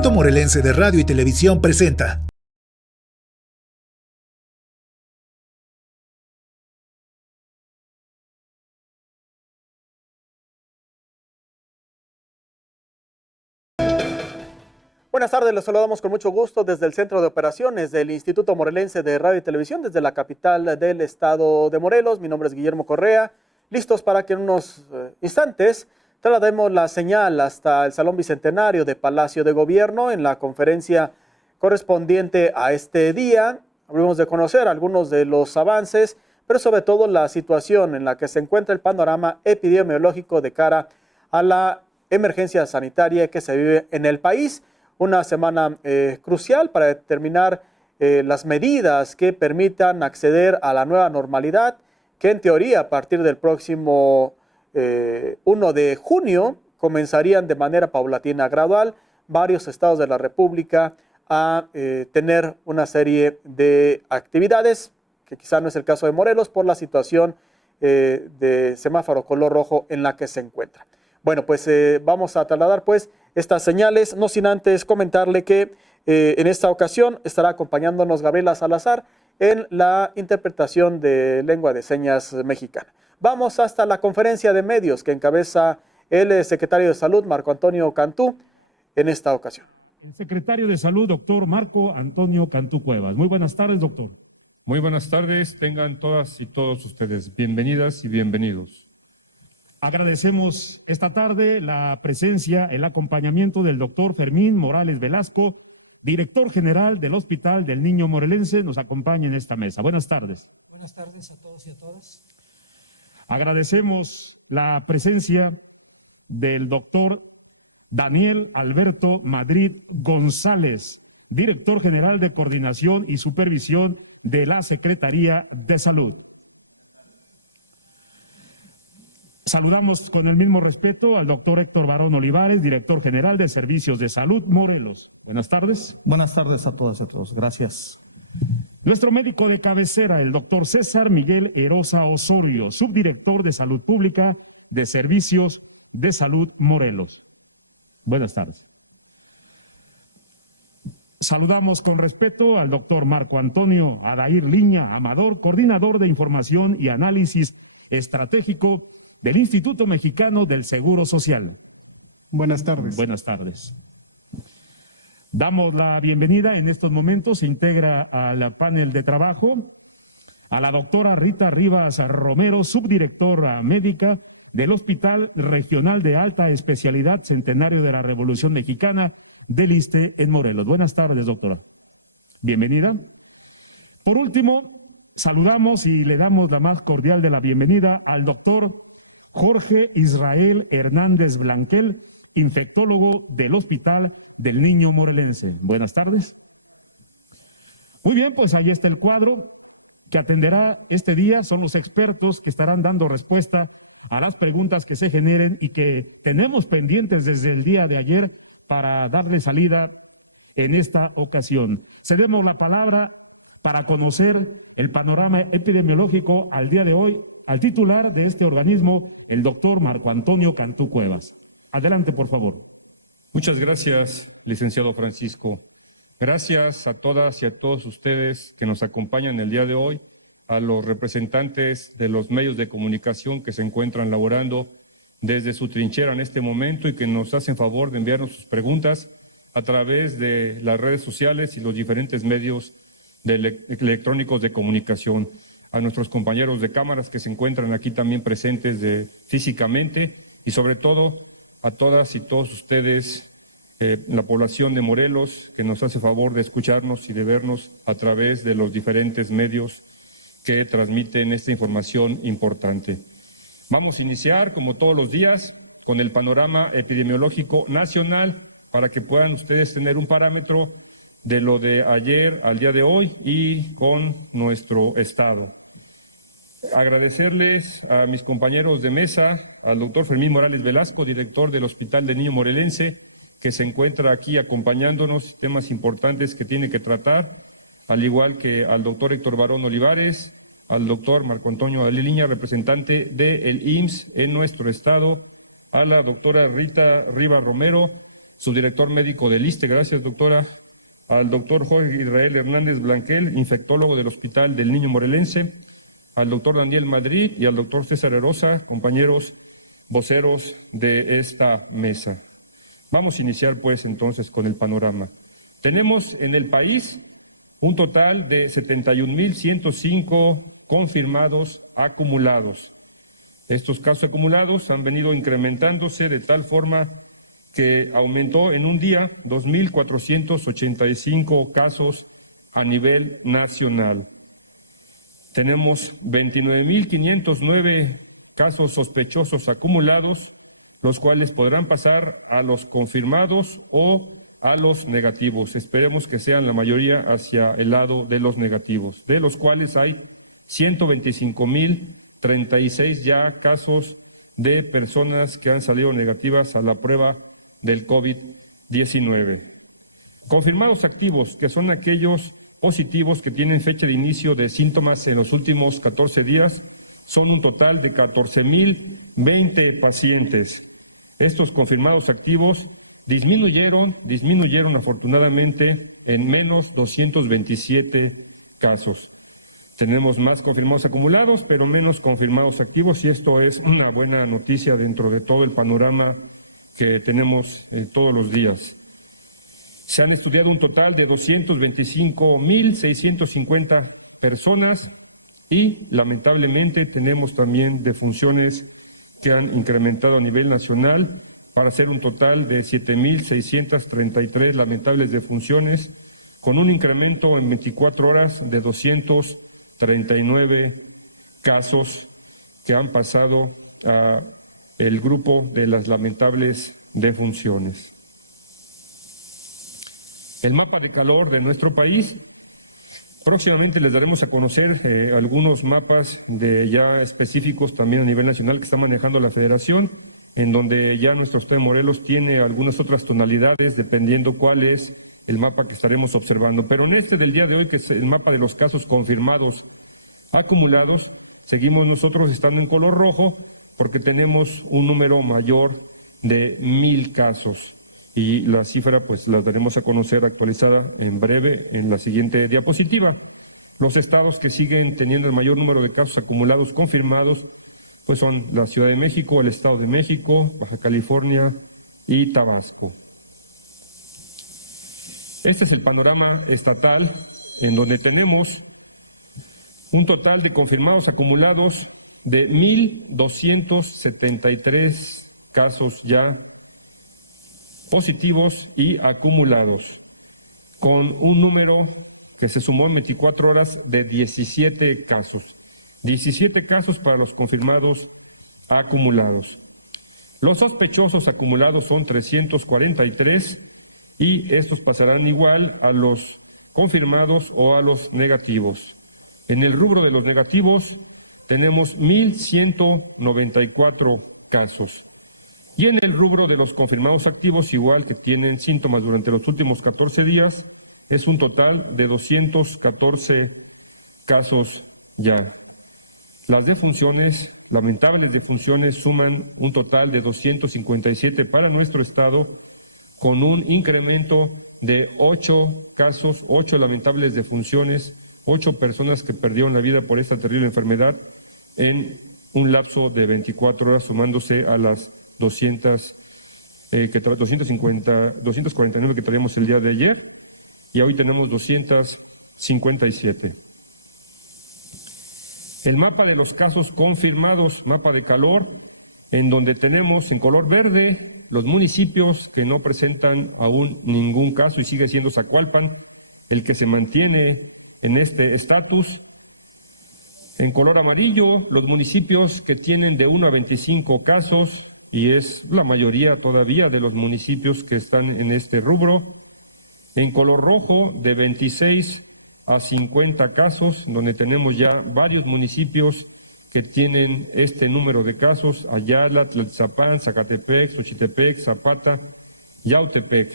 Instituto Morelense de Radio y Televisión presenta. Buenas tardes, los saludamos con mucho gusto desde el Centro de Operaciones del Instituto Morelense de Radio y Televisión, desde la capital del estado de Morelos. Mi nombre es Guillermo Correa, listos para que en unos instantes traslademos la señal hasta el Salón Bicentenario de Palacio de Gobierno en la conferencia correspondiente a este día. Habremos de conocer algunos de los avances, pero sobre todo la situación en la que se encuentra el panorama epidemiológico de cara a la emergencia sanitaria que se vive en el país. Una semana crucial para determinar las medidas que permitan acceder a la nueva normalidad, que en teoría a partir del próximo 1 de junio comenzarían de manera paulatina, gradual, varios estados de la República a tener una serie de actividades, que quizá no es el caso de Morelos por la situación de semáforo color rojo en la que se encuentra. Bueno, pues vamos a trasladar pues estas señales, no sin antes comentarle que en esta ocasión estará acompañándonos Gabriela Salazar en la interpretación de lengua de señas mexicana. Vamos hasta la conferencia de medios que encabeza el secretario de Salud, Marco Antonio Cantú, en esta ocasión. El secretario de Salud, doctor Marco Antonio Cantú Cuevas. Muy buenas tardes, doctor. Muy buenas tardes, tengan todas y todos ustedes bienvenidas y bienvenidos. Agradecemos esta tarde la presencia, el acompañamiento del doctor Fermín Morales Velasco, director general del Hospital del Niño Morelense, nos acompaña en esta mesa. Buenas tardes. Buenas tardes a todos y a todas. Agradecemos la presencia del doctor Daniel Alberto Madrid González, director general de Coordinación y Supervisión de la Secretaría de Salud. Saludamos con el mismo respeto al doctor Héctor Barón Olivares, director general de Servicios de Salud Morelos. Buenas tardes. Buenas tardes a todas y a todos. Gracias. Nuestro médico de cabecera, el doctor César Miguel Erosa Osorio, subdirector de Salud Pública de Servicios de Salud Morelos. Buenas tardes. Saludamos con respeto al doctor Marco Antonio Adair Liña Amador, coordinador de Información y Análisis Estratégico del Instituto Mexicano del Seguro Social. Buenas tardes. Buenas tardes. Damos la bienvenida, en estos momentos se integra al panel de trabajo a la doctora Rita Rivas Romero, subdirectora médica del Hospital Regional de Alta Especialidad Centenario de la Revolución Mexicana del ISSSTE en Morelos. Buenas tardes, doctora. Bienvenida. Por último, saludamos y le damos la más cordial de la bienvenida al doctor Jorge Israel Hernández Blanquel, infectólogo del Hospital del Niño Morelense. Buenas tardes. Muy bien, pues ahí está el cuadro que atenderá este día. Son los expertos que estarán dando respuesta a las preguntas que se generen y que tenemos pendientes desde el día de ayer para darle salida en esta ocasión. Cedemos la palabra para conocer el panorama epidemiológico al día de hoy al titular de este organismo, el doctor Marco Antonio Cantú Cuevas. Adelante, por favor. Muchas gracias, licenciado Francisco. Gracias a todas y a todos ustedes que nos acompañan el día de hoy, a los representantes de los medios de comunicación que se encuentran laborando desde su trinchera en este momento y que nos hacen favor de enviarnos sus preguntas a través de las redes sociales y los diferentes medios electrónicos de comunicación. A nuestros compañeros de cámaras que se encuentran aquí también presentes físicamente y sobre todo a todas y todos ustedes, la población de Morelos, que nos hace favor de escucharnos y de vernos a través de los diferentes medios que transmiten esta información importante. Vamos a iniciar, como todos los días, con el panorama epidemiológico nacional para que puedan ustedes tener un parámetro de lo de ayer al día de hoy y con nuestro estado. Agradecerles a mis compañeros de mesa, al doctor Fermín Morales Velasco, director del Hospital del Niño Morelense, que se encuentra aquí acompañándonos, temas importantes que tiene que tratar, al igual que al doctor Héctor Barón Olivares, al doctor Marco Antonio Adair Liña, representante del IMSS en nuestro estado, a la doctora Rita Rivas Romero, subdirector médico del ISSSTE, gracias doctora, al doctor Jorge Israel Hernández Blanquel, infectólogo del Hospital del Niño Morelense, al doctor Daniel Madrid y al doctor César Erosa, compañeros voceros de esta mesa. Vamos a iniciar pues entonces con el panorama. Tenemos en el país un total de 71.105 confirmados acumulados. Estos casos acumulados han venido incrementándose de tal forma que aumentó en un día 2.485 casos a nivel nacional. Tenemos 29.509 casos sospechosos acumulados, los cuales podrán pasar a los confirmados o a los negativos. Esperemos que sean la mayoría hacia el lado de los negativos, de los cuales hay 125.036 ya casos de personas que han salido negativas a la prueba del COVID-19. Confirmados activos, que son aquellos positivos que tienen fecha de inicio de síntomas en los últimos 14 días, son un total de 14.020 pacientes. Estos confirmados activos disminuyeron afortunadamente en menos 227 casos. Tenemos más confirmados acumulados, pero menos confirmados activos, y esto es una buena noticia dentro de todo el panorama que tenemos todos los días. Se han estudiado un total de 225.650 personas y lamentablemente tenemos también defunciones que han incrementado a nivel nacional para hacer un total de 7.633 lamentables defunciones, con un incremento en 24 horas de 239 casos que han pasado a el grupo de las lamentables defunciones. El mapa de calor de nuestro país, próximamente les daremos a conocer algunos mapas ya específicos también a nivel nacional que está manejando la Federación, en donde ya nuestro estado de Morelos tiene algunas otras tonalidades dependiendo cuál es el mapa que estaremos observando. Pero en este del día de hoy, que es el mapa de los casos confirmados acumulados, seguimos nosotros estando en color rojo porque tenemos un número mayor de 1,000 casos. Y la cifra pues la daremos a conocer actualizada en breve en la siguiente diapositiva. Los estados que siguen teniendo el mayor número de casos acumulados confirmados pues son la Ciudad de México, el Estado de México, Baja California y Tabasco. Este es el panorama estatal en donde tenemos un total de confirmados acumulados de 1,273 casos ya positivos y acumulados, con un número que se sumó en 24 horas de 17 casos. 17 casos para los confirmados acumulados. Los sospechosos acumulados son 343 y estos pasarán igual a los confirmados o a los negativos. En el rubro de los negativos tenemos 1,194 casos. Y en el rubro de los confirmados activos, igual que tienen síntomas durante los últimos 14 días, es un total de 214 casos ya. Las defunciones, lamentables defunciones, suman un total de 257 para nuestro estado, con un incremento de 8 casos, 8 lamentables defunciones, 8 personas que perdieron la vida por esta terrible enfermedad en un lapso de 24 horas, sumándose a las 249 que traíamos el día de ayer, y hoy tenemos 257. El mapa de los casos confirmados, mapa de calor, en donde tenemos en color verde los municipios que no presentan aún ningún caso y sigue siendo Zacualpan el que se mantiene en este estatus. En color amarillo, los municipios que tienen de 1 a 25 casos, y es la mayoría todavía de los municipios que están en este rubro. En color rojo, de 26 a 50 casos, donde tenemos ya varios municipios que tienen este número de casos: Ayala, Tlaltizapán, Zacatepec, Xochitepec, Zapata, Yautepec.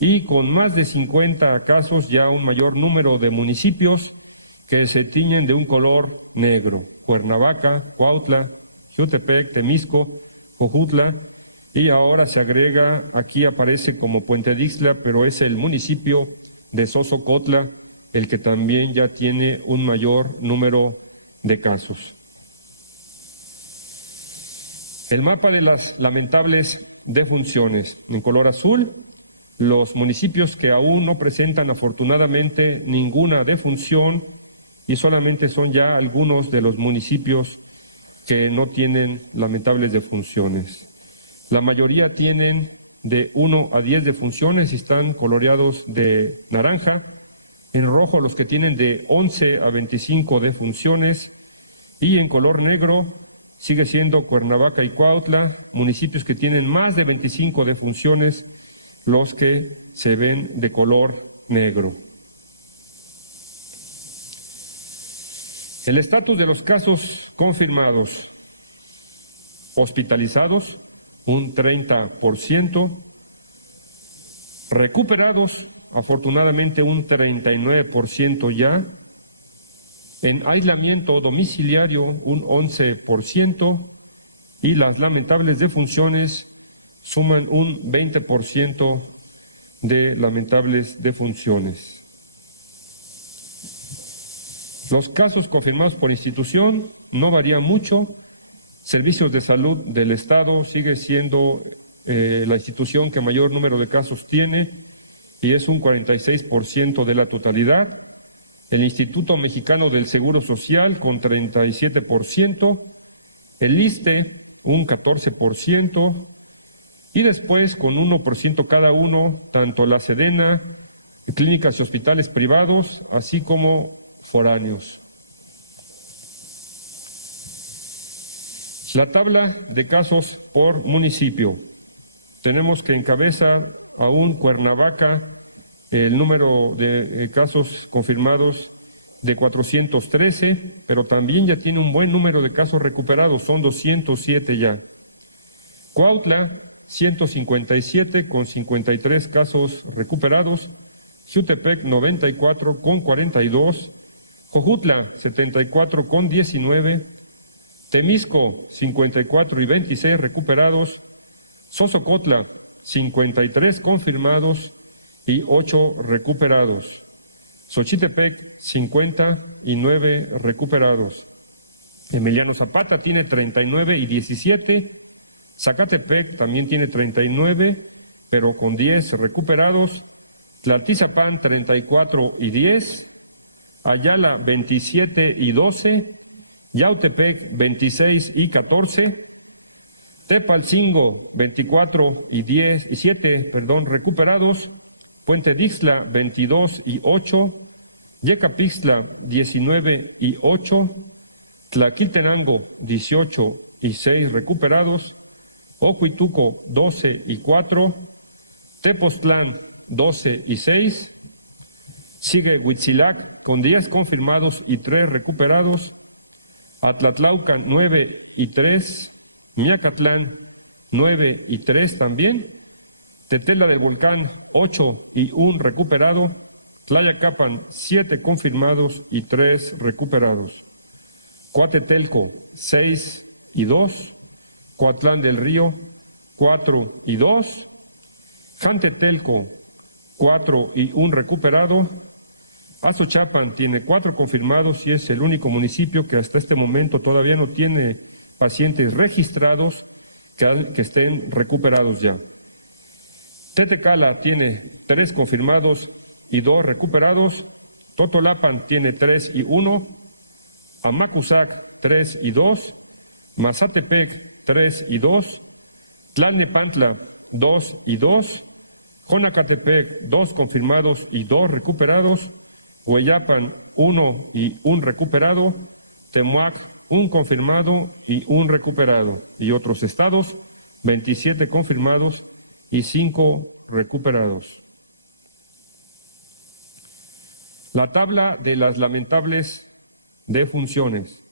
Y con más de 50 casos, ya un mayor número de municipios que se tiñen de un color negro: Cuernavaca, Cuautla, Xiutepec, Temisco, Jojutla y ahora se agrega, aquí aparece como Puente Dixtla, pero es el municipio de Sosocotla el que también ya tiene un mayor número de casos. El mapa de las lamentables defunciones. En color azul, los municipios que aún no presentan afortunadamente ninguna defunción y solamente son ya algunos de los municipios que no tienen lamentables defunciones. La mayoría tienen de 1 a 10 defunciones y están coloreados de naranja. En rojo los que tienen de 11 a 25 defunciones y en color negro sigue siendo Cuernavaca y Cuautla, municipios que tienen más de 25 defunciones, los que se ven de color negro. El estatus de los casos confirmados: hospitalizados, un 30%, recuperados, afortunadamente un 39% ya, en aislamiento domiciliario un 11% y las lamentables defunciones suman un 20% de lamentables defunciones. Los casos confirmados por institución no varían mucho. Servicios de salud del Estado sigue siendo la institución que mayor número de casos tiene y es un 46% de la totalidad. El Instituto Mexicano del Seguro Social con 37%, el ISSSTE un 14% y después con 1% cada uno, tanto la Sedena, clínicas y hospitales privados, así como foráneos. La tabla de casos por municipio. Tenemos que encabeza aún Cuernavaca el número de casos confirmados de 413, pero también ya tiene un buen número de casos recuperados, son 207 ya. Cuautla, 157 con 53 casos recuperados, Xiutepec, 94 con 42, Jojutla, 74 con 19, Temisco, 54 y 26 recuperados, Sosocotla, 53 confirmados y 8 recuperados. Xochitepec, 59 recuperados. Emiliano Zapata tiene 39 y 17. Zacatepec también tiene 39, pero con 10 recuperados. Tlaltizapán, 34 y 10. Ayala, 27 y 12. Yautepec, 26 y 14. Tepalcingo, 24 y 7 recuperados. Puente Dixtla, 22 y 8. Yecapixtla, 19 y 8. Tlaquiltenango, 18 y 6 recuperados. Ocuituco, 12 y 4. Tepoztlán, 12 y 6. Sigue Huitzilac con 10 confirmados y 3 recuperados. Atlatlaucan, 9 y 3. Miacatlán, 9 y 3 también. Tetela del Volcán, 8 y 1 recuperado. Tlayacapan, 7 confirmados y 3 recuperados. Coatetelco, 6 y 2. Coatlán del Río, 4 y 2. Jantetelco, 4 y 1 recuperado. Azochapan tiene 4 confirmados y es el único municipio que hasta este momento todavía no tiene pacientes registrados que estén recuperados ya. Tetecala tiene 3 confirmados y 2 recuperados. Totolapan tiene 3 y 1. Amacuzac 3 y 2. Mazatepec 3 y 2. Tlalnepantla 2 y 2. Jonacatepec 2 confirmados y 2 recuperados. Hueyapan 1 y 1 recuperado. Temuac 1 confirmado y 1 recuperado. Y otros estados, 27 confirmados y 5 recuperados. La tabla de las lamentables defunciones.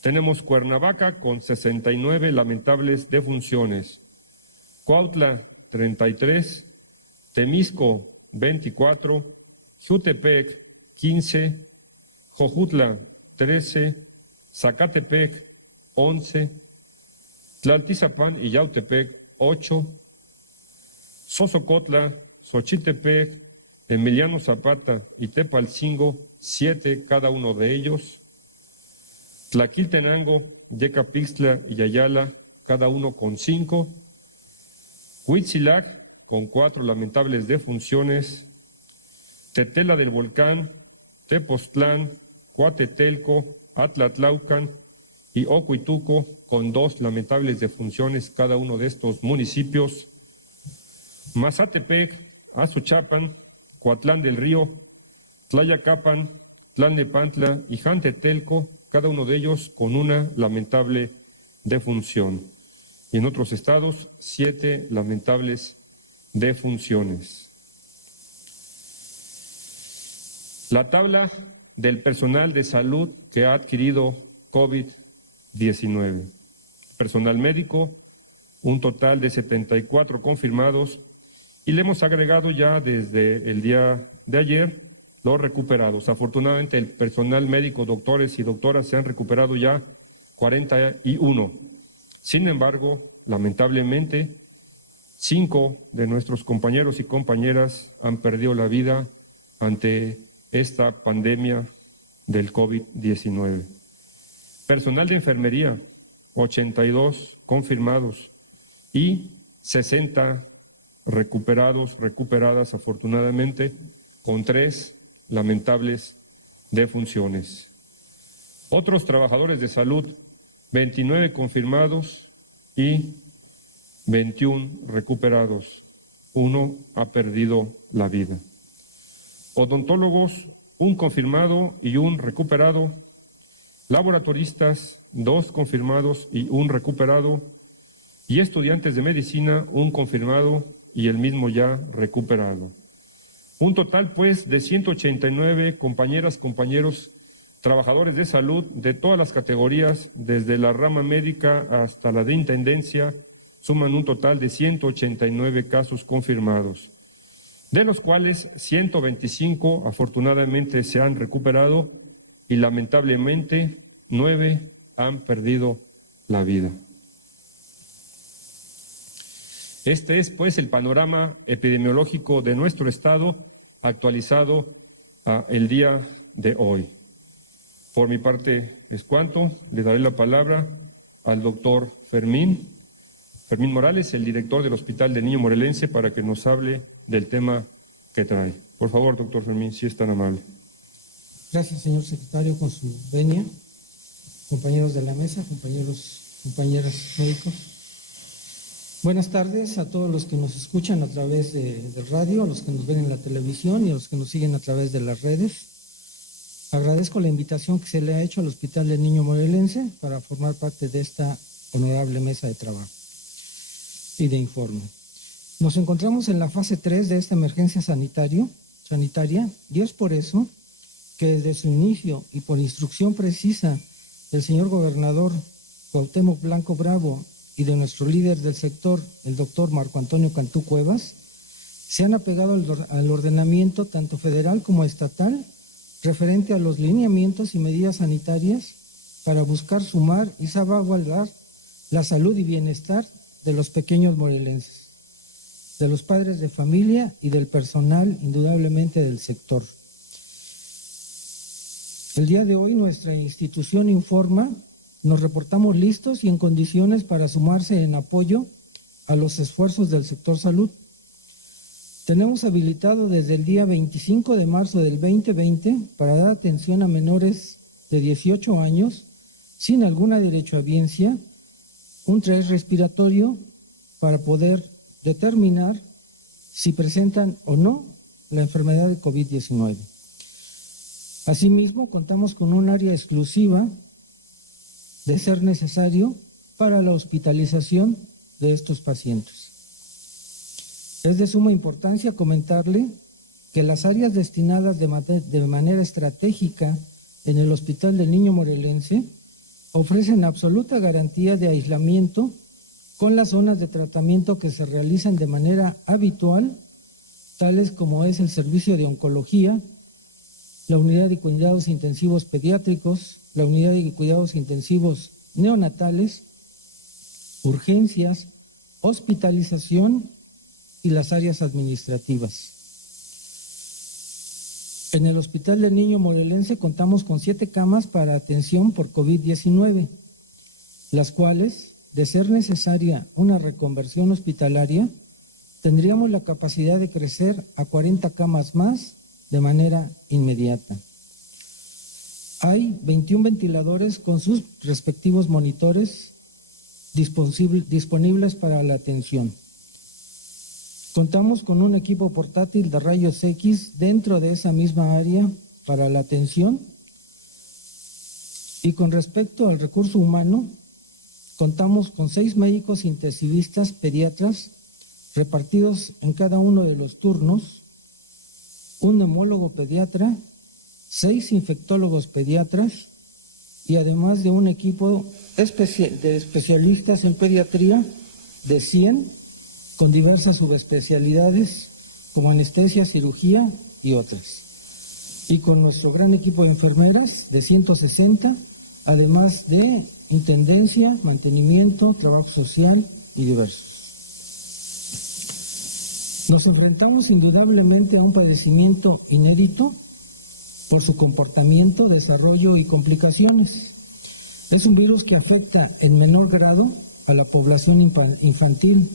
Tenemos Cuernavaca con 69 lamentables defunciones. Cuautla, 33. Temisco, 24. Xiutepec, 15. Jojutla, 13. Zacatepec, 11. Tlaltizapán y Yautepec, 8, Sosocotla, Xochitepec, Emiliano Zapata y Tepalcingo, 7 cada uno de ellos. Tlaquiltenango, Yecapixtla y Ayala, cada uno con 5. Huitzilac, con 4 lamentables defunciones. Tetela del Volcán, Tepoztlán, Cuatetelco, Atlatlaucan y Ocuituco, con 2 lamentables defunciones cada uno de estos municipios. Mazatepec, Azuchapan, Coatlán del Río, Tlayacapan, Tlalnepantla y Jantetelco, cada uno de ellos con una lamentable defunción. Y en otros estados, 7 lamentables defunciones. La tabla del personal de salud que ha adquirido COVID-19. Personal médico, un total de 74 confirmados, y le hemos agregado ya desde el día de ayer los recuperados. Afortunadamente el personal médico, doctores y doctoras, se han recuperado ya 41. Sin embargo, lamentablemente, 5 de nuestros compañeros y compañeras han perdido la vida ante esta pandemia del COVID-19. Personal de enfermería, 82 confirmados y 60 recuperados, recuperadas afortunadamente, con 3 lamentables defunciones. Otros trabajadores de salud, 29 confirmados y 21 recuperados. 1 ha perdido la vida. Odontólogos, 1 confirmado y 1 recuperado. Laboratoristas, 2 confirmados y 1 recuperado. Y estudiantes de medicina, 1 confirmado y el mismo ya recuperado. Un total, pues, de 189 compañeras, compañeros, trabajadores de salud de todas las categorías, desde la rama médica hasta la de intendencia, suman un total de 189 casos confirmados, de los cuales 125 afortunadamente se han recuperado y lamentablemente 9 han perdido la vida. Este es, pues, el panorama epidemiológico de nuestro estado actualizado el día de hoy. Por mi parte es cuanto. Le daré la palabra al doctor Fermín Morales, el director del Hospital del Niño Morelense, para que nos hable del tema que trae. Por favor, doctor Fermín, si es tan amable. Gracias, señor secretario, con su venia. Compañeros de la mesa, compañeras médicos. Buenas tardes a todos los que nos escuchan a través de radio, a los que nos ven en la televisión y a los que nos siguen a través de las redes. Agradezco la invitación que se le ha hecho al Hospital del Niño Morelense para formar parte de esta honorable mesa de trabajo y de informe. Nos encontramos en la fase 3 de esta emergencia sanitaria y es por eso que desde su inicio y por instrucción precisa del señor gobernador Cuauhtémoc Blanco Bravo y de nuestro líder del sector, el doctor Marco Antonio Cantú Cuevas, se han apegado al ordenamiento tanto federal como estatal referente a los lineamientos y medidas sanitarias para buscar sumar y salvaguardar la salud y bienestar de los pequeños morelenses, de los padres de familia y del personal, indudablemente, del sector. El día de hoy nuestra institución informa, nos reportamos listos y en condiciones para sumarse en apoyo a los esfuerzos del sector salud. Tenemos habilitado desde el día 25 de marzo del 2020 para dar atención a menores de 18 años sin alguna derechohabiencia, un test respiratorio para poder determinar si presentan o no la enfermedad de COVID-19. Asimismo, contamos con un área exclusiva, de ser necesario, para la hospitalización de estos pacientes. Es de suma importancia comentarle que las áreas destinadas de manera estratégica en el Hospital del Niño Morelense ofrecen absoluta garantía de aislamiento con las zonas de tratamiento que se realizan de manera habitual, tales como es el servicio de oncología, la unidad de cuidados intensivos pediátricos, la unidad de cuidados intensivos neonatales, urgencias, hospitalización y las áreas administrativas. En el Hospital del Niño Morelense contamos con 7 camas para atención por COVID-19, las cuales, de ser necesaria una reconversión hospitalaria, tendríamos la capacidad de crecer a 40 camas más de manera inmediata. Hay 21 ventiladores con sus respectivos monitores disponibles para la atención. Contamos con un equipo portátil de rayos X dentro de esa misma área para la atención. Y con respecto al recurso humano, contamos con 6 médicos intensivistas pediatras repartidos en cada uno de los turnos, un neumólogo pediatra, 6 infectólogos pediatras y además de un equipo de especialistas en pediatría de 100 con diversas subespecialidades como anestesia, cirugía y otras. Y con nuestro gran equipo de enfermeras de 160, además de intendencia, mantenimiento, trabajo social y diversos. Nos enfrentamos indudablemente a un padecimiento inédito por su comportamiento, desarrollo y complicaciones. Es un virus que afecta en menor grado a la población infantil,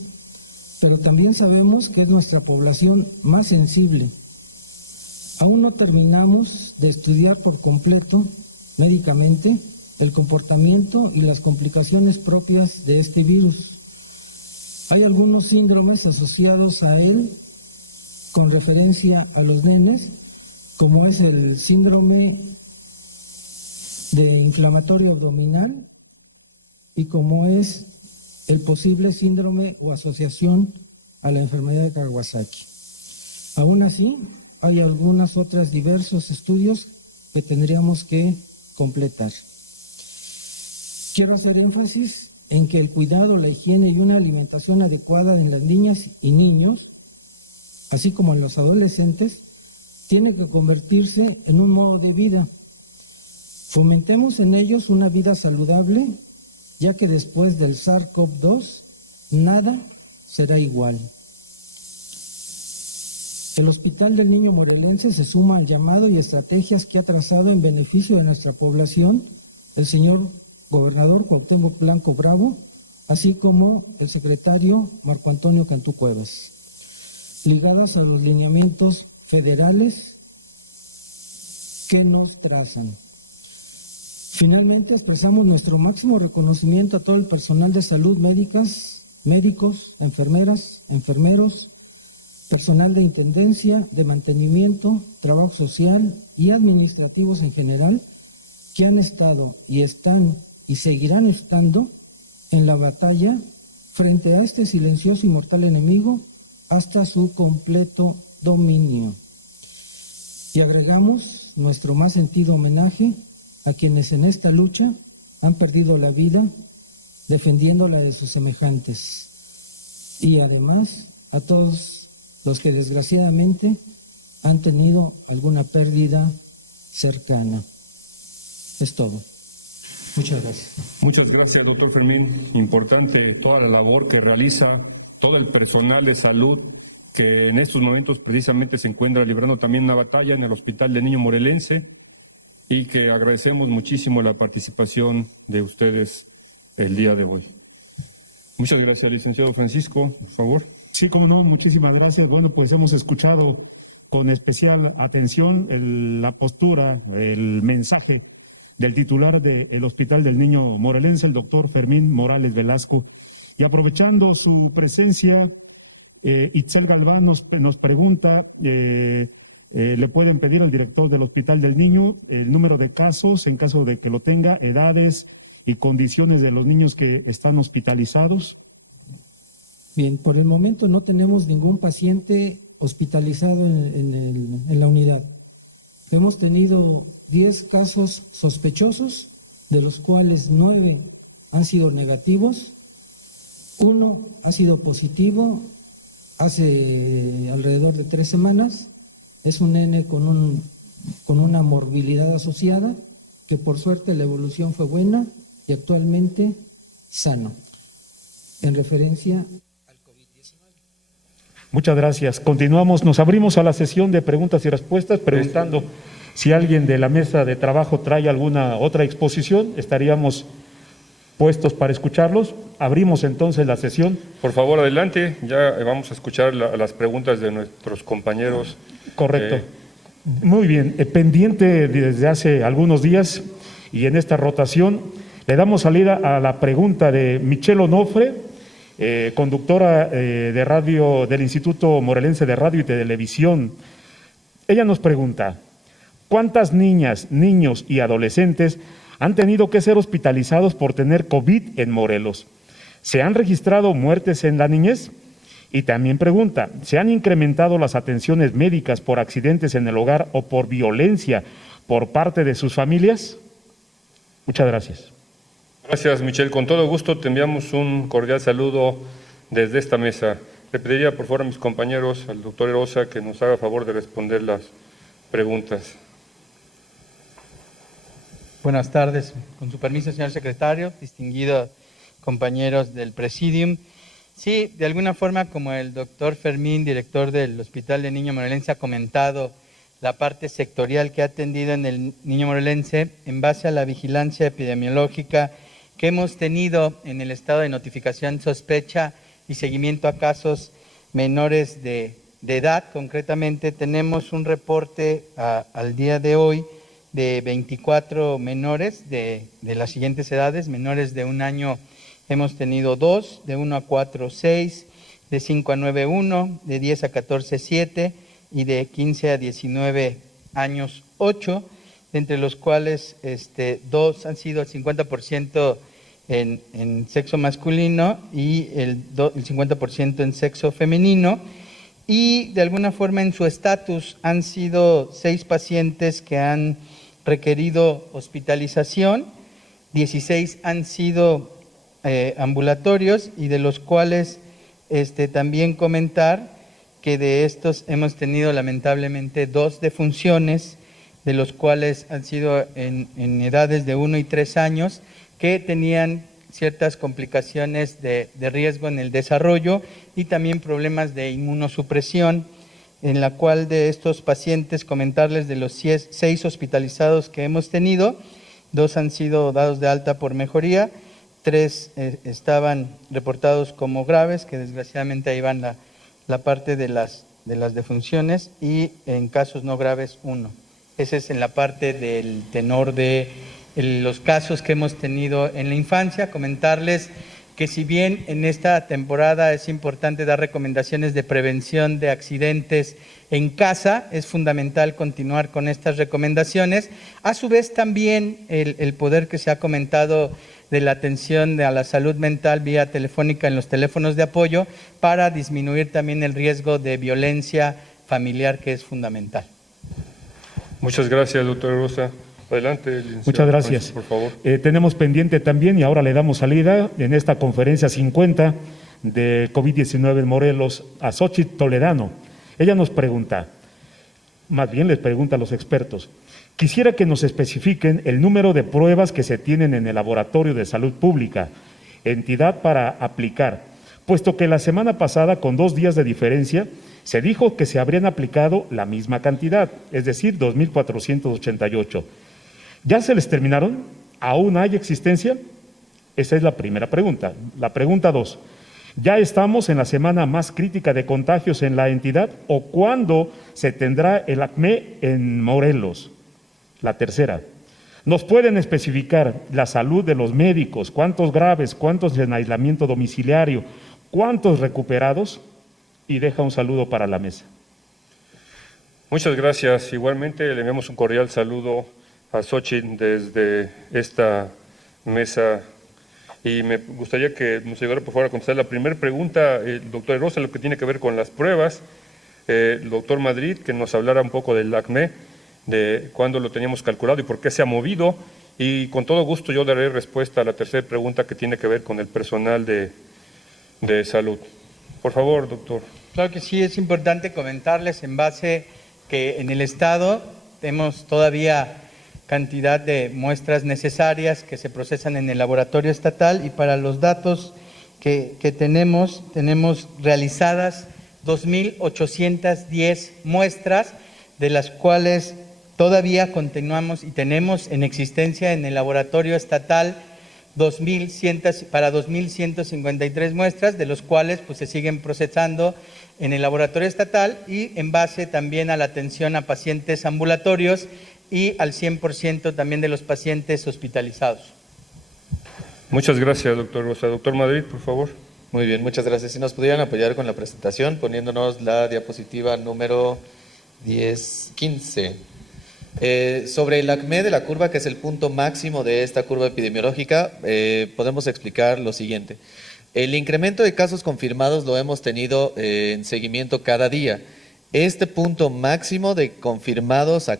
pero también sabemos que es nuestra población más sensible. Aún no terminamos de estudiar por completo, médicamente, el comportamiento y las complicaciones propias de este virus. Hay algunos síndromes asociados a él con referencia a los nenes, como es el síndrome de inflamatorio abdominal y como es el posible síndrome o asociación a la enfermedad de Kawasaki. Aún así, hay algunas otras diversos estudios que tendríamos que completar. Quiero hacer énfasis en que el cuidado, la higiene y una alimentación adecuada en las niñas y niños, así como en los adolescentes, tiene que convertirse en un modo de vida. Fomentemos en ellos una vida saludable, ya que después del SARS-CoV-2 nada será igual. El Hospital del Niño Morelense se suma al llamado y estrategias que ha trazado en beneficio de nuestra población el señor gobernador Cuauhtémoc Blanco Bravo, así como el secretario Marco Antonio Cantú Cuevas, ligadas a los lineamientos federales que nos trazan. Finalmente, expresamos nuestro máximo reconocimiento a todo el personal de salud, médicos, enfermeras, enfermeros, personal de intendencia, de mantenimiento, trabajo social y administrativos en general, que han estado y están y seguirán estando en la batalla frente a este silencioso y mortal enemigo hasta su completo dominio. Y agregamos nuestro más sentido homenaje a quienes en esta lucha han perdido la vida defendiendo la de sus semejantes y además a todos los que desgraciadamente han tenido alguna pérdida cercana. Es todo. Muchas gracias. Muchas gracias, doctor Fermín. Importante toda la labor que realiza todo el personal de salud que en estos momentos precisamente se encuentra librando también una batalla en el Hospital del Niño Morelense y que agradecemos muchísimo la participación de ustedes el día de hoy. Muchas gracias, licenciado Francisco, por favor. Sí, cómo no, muchísimas gracias. Bueno, pues hemos escuchado con especial atención la postura, el mensaje del titular del Hospital del Niño Morelense, el doctor Fermín Morales Velasco. Y aprovechando su presencia, Itzel Galván nos pregunta, le pueden pedir al director del Hospital del Niño el número de casos, en caso de que lo tenga, edades y condiciones de los niños que están hospitalizados. Bien, por el momento no tenemos ningún paciente hospitalizado en la unidad. Hemos tenido 10 casos sospechosos, de los cuales 9 han sido negativos, 1 ha sido positivo hace alrededor de 3 semanas, es un nene con una morbilidad asociada, que por suerte la evolución fue buena y actualmente sano. en referencia al COVID-19. Muchas gracias. Continuamos, nos abrimos a la sesión de preguntas y respuestas, preguntando si alguien de la mesa de trabajo trae alguna otra exposición, estaríamos puestos para escucharlos. Abrimos entonces la sesión. Por favor, adelante. Ya vamos a escuchar las preguntas de nuestros compañeros. Correcto. Muy bien. Pendiente desde hace algunos días y en esta rotación, le damos salida a la pregunta de Michelle Onofre, conductora de radio del Instituto Morelense de Radio y Televisión. Ella nos pregunta: ¿cuántas niñas, niños y adolescentes han tenido que ser hospitalizados por tener COVID en Morelos? ¿Se han registrado muertes en la niñez? Y también pregunta: ¿se han incrementado las atenciones médicas por accidentes en el hogar o por violencia por parte de sus familias? Muchas gracias. Gracias, Michelle. Con todo gusto te enviamos un cordial saludo desde esta mesa. Le pediría por favor a mis compañeros, al doctor Erosa, que nos haga favor de responder las preguntas. Buenas tardes. Con su permiso, señor secretario, distinguidos compañeros del Presidium. Sí, de alguna forma, como el doctor Fermín, director del Hospital de Niño Morelense, ha comentado la parte sectorial que ha atendido en el Niño Morelense, en base a la vigilancia epidemiológica que hemos tenido en el estado de notificación, sospecha y seguimiento a casos menores de edad. Concretamente, tenemos un reporte al día de hoy de 24 menores de las siguientes edades. Menores de 1 año hemos tenido 2, de 1 a 4, 6, de 5 a 9, 1, de 10 a 14, 7 y de 15 a 19 años, 8, entre los cuales 2 han sido el 50% en sexo masculino y el 50% en sexo femenino. Y de alguna forma en su estatus han sido 6 pacientes que han requerido hospitalización, 16 han sido ambulatorios, y de los cuales también comentar que de estos hemos tenido lamentablemente 2 defunciones, de los cuales han sido en edades de 1 y 3 años, que tenían ciertas complicaciones de riesgo en el desarrollo y también problemas de inmunosupresión, en la cual de estos pacientes comentarles de los 6 hospitalizados que hemos tenido, 2 han sido dados de alta por mejoría, 3 estaban reportados como graves, que desgraciadamente ahí van la parte de las defunciones, y en casos no graves 1. Ese es en la parte del tenor de los casos que hemos tenido en la infancia. Comentarles que si bien en esta temporada es importante dar recomendaciones de prevención de accidentes en casa, es fundamental continuar con estas recomendaciones. A su vez también el poder que se ha comentado de la atención a la salud mental vía telefónica en los teléfonos de apoyo, para disminuir también el riesgo de violencia familiar, que es fundamental. Muchas gracias, doctor Rosa. Adelante, licenciado. Muchas gracias. Por favor. Tenemos pendiente también, y ahora le damos salida en esta conferencia 50 de COVID-19 en Morelos, a Xochitl Toledano. Ella nos pregunta, más bien les pregunta a los expertos: quisiera que nos especifiquen el número de pruebas que se tienen en el Laboratorio de Salud Pública, entidad para aplicar, puesto que la semana pasada, con 2 días de diferencia, se dijo que se habrían aplicado la misma cantidad, es decir, 2.488. ¿Ya se les terminaron? ¿Aún hay existencia? Esa es la primera pregunta. La pregunta 2, ¿ya estamos en la semana más crítica de contagios en la entidad o cuándo se tendrá el ACME en Morelos? La tercera, ¿nos pueden especificar la salud de los médicos? ¿Cuántos graves? ¿Cuántos en aislamiento domiciliario? ¿Cuántos recuperados? Y deja un saludo para la mesa. Muchas gracias. Igualmente le enviamos un cordial saludo a Xochitl desde esta mesa, y me gustaría que nos ayudara por favor a contestar la primera pregunta, el doctor Rosa, lo que tiene que ver con las pruebas, el doctor Madrid, que nos hablara un poco del ACME, de cuándo lo teníamos calculado y por qué se ha movido, y con todo gusto yo daré respuesta a la tercera pregunta, que tiene que ver con el personal de salud. Por favor, doctor. Claro que sí, es importante comentarles en base que en el Estado tenemos todavía cantidad de muestras necesarias que se procesan en el laboratorio estatal, y para los datos que tenemos realizadas 2.810 muestras, de las cuales todavía continuamos y tenemos en existencia en el laboratorio estatal 2.153 muestras, de los cuales pues, se siguen procesando en el laboratorio estatal y en base también a la atención a pacientes ambulatorios y al 100% también de los pacientes hospitalizados. Muchas gracias, doctor Rosa. Doctor Madrid, por favor. Muy bien, muchas gracias. Si nos pudieran apoyar con la presentación, poniéndonos la diapositiva número 15. Sobre el ACME de la curva, que es el punto máximo de esta curva epidemiológica, podemos explicar lo siguiente. El incremento de casos confirmados lo hemos tenido en seguimiento cada día. Este punto máximo de confirmados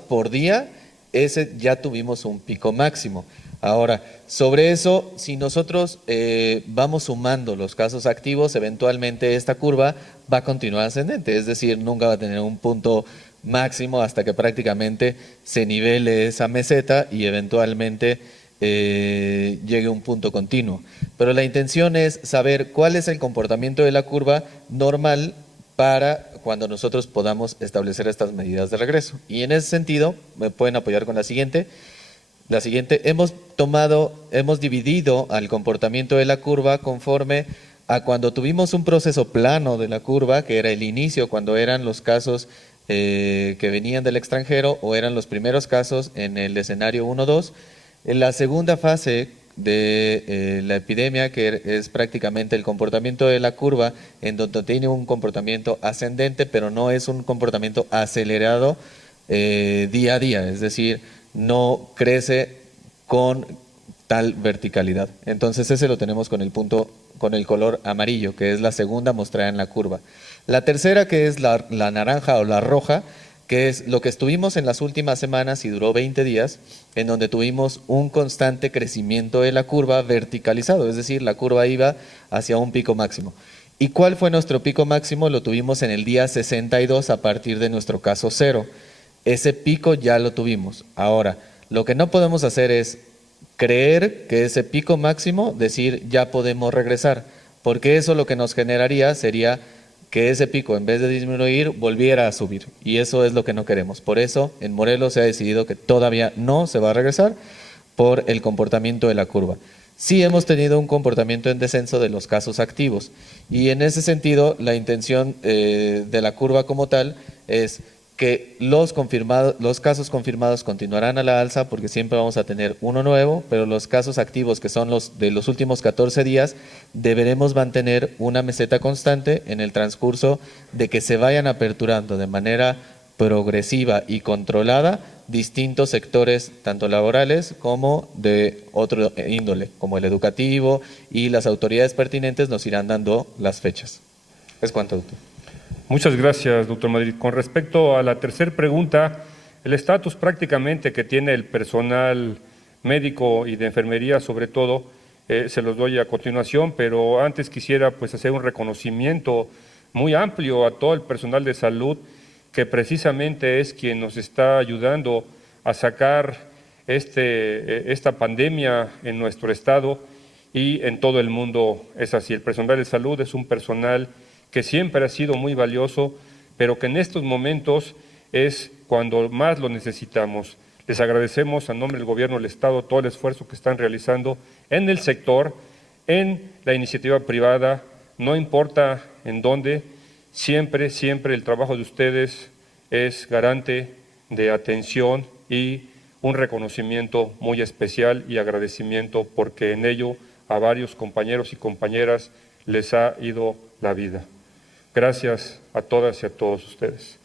por día, ese ya tuvimos un pico máximo. Ahora, sobre eso, si nosotros vamos sumando los casos activos, eventualmente esta curva va a continuar ascendente, es decir, nunca va a tener un punto máximo hasta que prácticamente se nivele esa meseta y eventualmente llegue a un punto continuo. Pero la intención es saber cuál es el comportamiento de la curva normal para cuando nosotros podamos establecer estas medidas de regreso. Y en ese sentido, me pueden apoyar con la siguiente. Hemos dividido al comportamiento de la curva conforme a cuando tuvimos un proceso plano de la curva, que era el inicio, cuando eran los casos que venían del extranjero o eran los primeros casos en el escenario 1-2. En la segunda fase de la epidemia, que es prácticamente el comportamiento de la curva, en donde tiene un comportamiento ascendente, pero no es un comportamiento acelerado día a día, es decir, no crece con tal verticalidad. Entonces ese lo tenemos con el punto, con el color amarillo, que es la segunda mostrada en la curva. La tercera, que es la naranja o la roja, que es lo que estuvimos en las últimas semanas y duró 20 días, en donde tuvimos un constante crecimiento de la curva verticalizado, es decir, la curva iba hacia un pico máximo. ¿Y cuál fue nuestro pico máximo? Lo tuvimos en el día 62 a partir de nuestro caso 0. Ese pico ya lo tuvimos. Ahora, lo que no podemos hacer es creer que ese pico máximo, decir ya podemos regresar, porque eso lo que nos generaría sería que ese pico, en vez de disminuir, volviera a subir. Y eso es lo que no queremos. Por eso, en Morelos se ha decidido que todavía no se va a regresar por el comportamiento de la curva. Sí hemos tenido un comportamiento en descenso de los casos activos. Y en ese sentido, la intención de la curva como tal es que los casos confirmados continuarán a la alza porque siempre vamos a tener uno nuevo, pero los casos activos, que son los de los últimos 14 días, deberemos mantener una meseta constante en el transcurso de que se vayan aperturando de manera progresiva y controlada distintos sectores, tanto laborales como de otro índole, como el educativo, y las autoridades pertinentes nos irán dando las fechas. Es cuanto, doctor. Muchas gracias, doctor Madrid. Con respecto a la tercera pregunta, el estatus prácticamente que tiene el personal médico y de enfermería, sobre todo, se los doy a continuación, pero antes quisiera pues hacer un reconocimiento muy amplio a todo el personal de salud, que precisamente es quien nos está ayudando a sacar esta pandemia en nuestro estado y en todo el mundo. Es así, el personal de salud es un personal que siempre ha sido muy valioso, pero que en estos momentos es cuando más lo necesitamos. Les agradecemos a nombre del Gobierno del Estado todo el esfuerzo que están realizando en el sector, en la iniciativa privada, no importa en dónde, siempre el trabajo de ustedes es garante de atención y un reconocimiento muy especial y agradecimiento, porque en ello a varios compañeros y compañeras les ha ido la vida. Gracias a todas y a todos ustedes.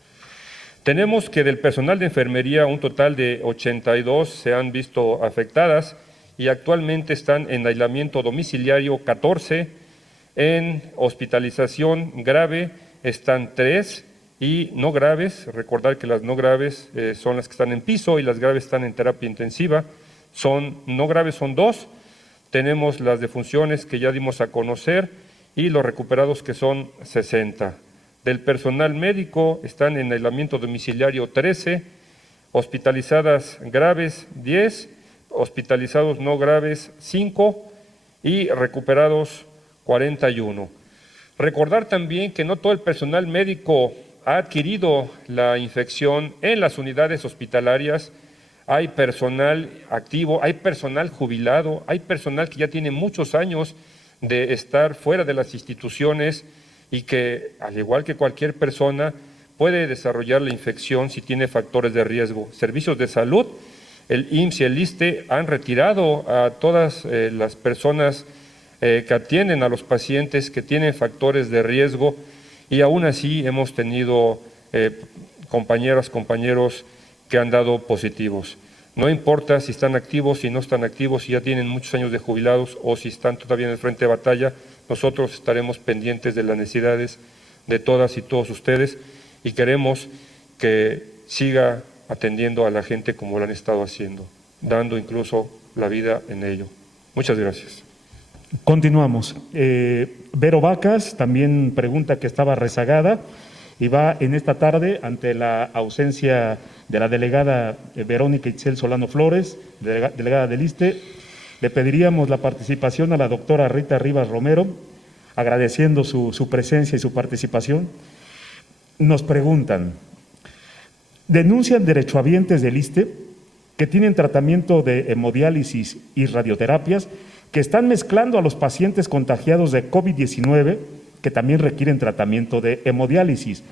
Tenemos que del personal de enfermería un total de 82 se han visto afectadas y actualmente están en aislamiento domiciliario 14, en hospitalización grave están 3 y no graves. Recordar que las no graves son las que están en piso y las graves están en terapia intensiva. No graves son 2, tenemos las defunciones que ya dimos a conocer y los recuperados que son 60. Del personal médico están en aislamiento domiciliario 13, hospitalizadas graves 10, hospitalizados no graves 5 y recuperados 41. Recordar también que no todo el personal médico ha adquirido la infección en las unidades hospitalarias. Hay personal activo, hay personal jubilado, hay personal que ya tiene muchos años de estar fuera de las instituciones y que, al igual que cualquier persona, puede desarrollar la infección si tiene factores de riesgo. Servicios de salud, el IMSS y el ISSSTE han retirado a todas las personas que atienden a los pacientes que tienen factores de riesgo y aún así hemos tenido compañeros que han dado positivos. No importa si están activos, si no están activos, si ya tienen muchos años de jubilados o si están todavía en el frente de batalla, nosotros estaremos pendientes de las necesidades de todas y todos ustedes y queremos que siga atendiendo a la gente como lo han estado haciendo, dando incluso la vida en ello. Muchas gracias. Continuamos. Vero Vacas también pregunta que estaba rezagada y va en esta tarde ante la ausencia de la delegada Verónica Itzel Solano Flores, delegada del ISSSTE. Le pediríamos la participación a la doctora Rita Rivas Romero, agradeciendo su presencia y su participación. Nos preguntan, denuncian derechohabientes del ISSSTE que tienen tratamiento de hemodiálisis y radioterapias que están mezclando a los pacientes contagiados de COVID-19 que también requieren tratamiento de hemodiálisis,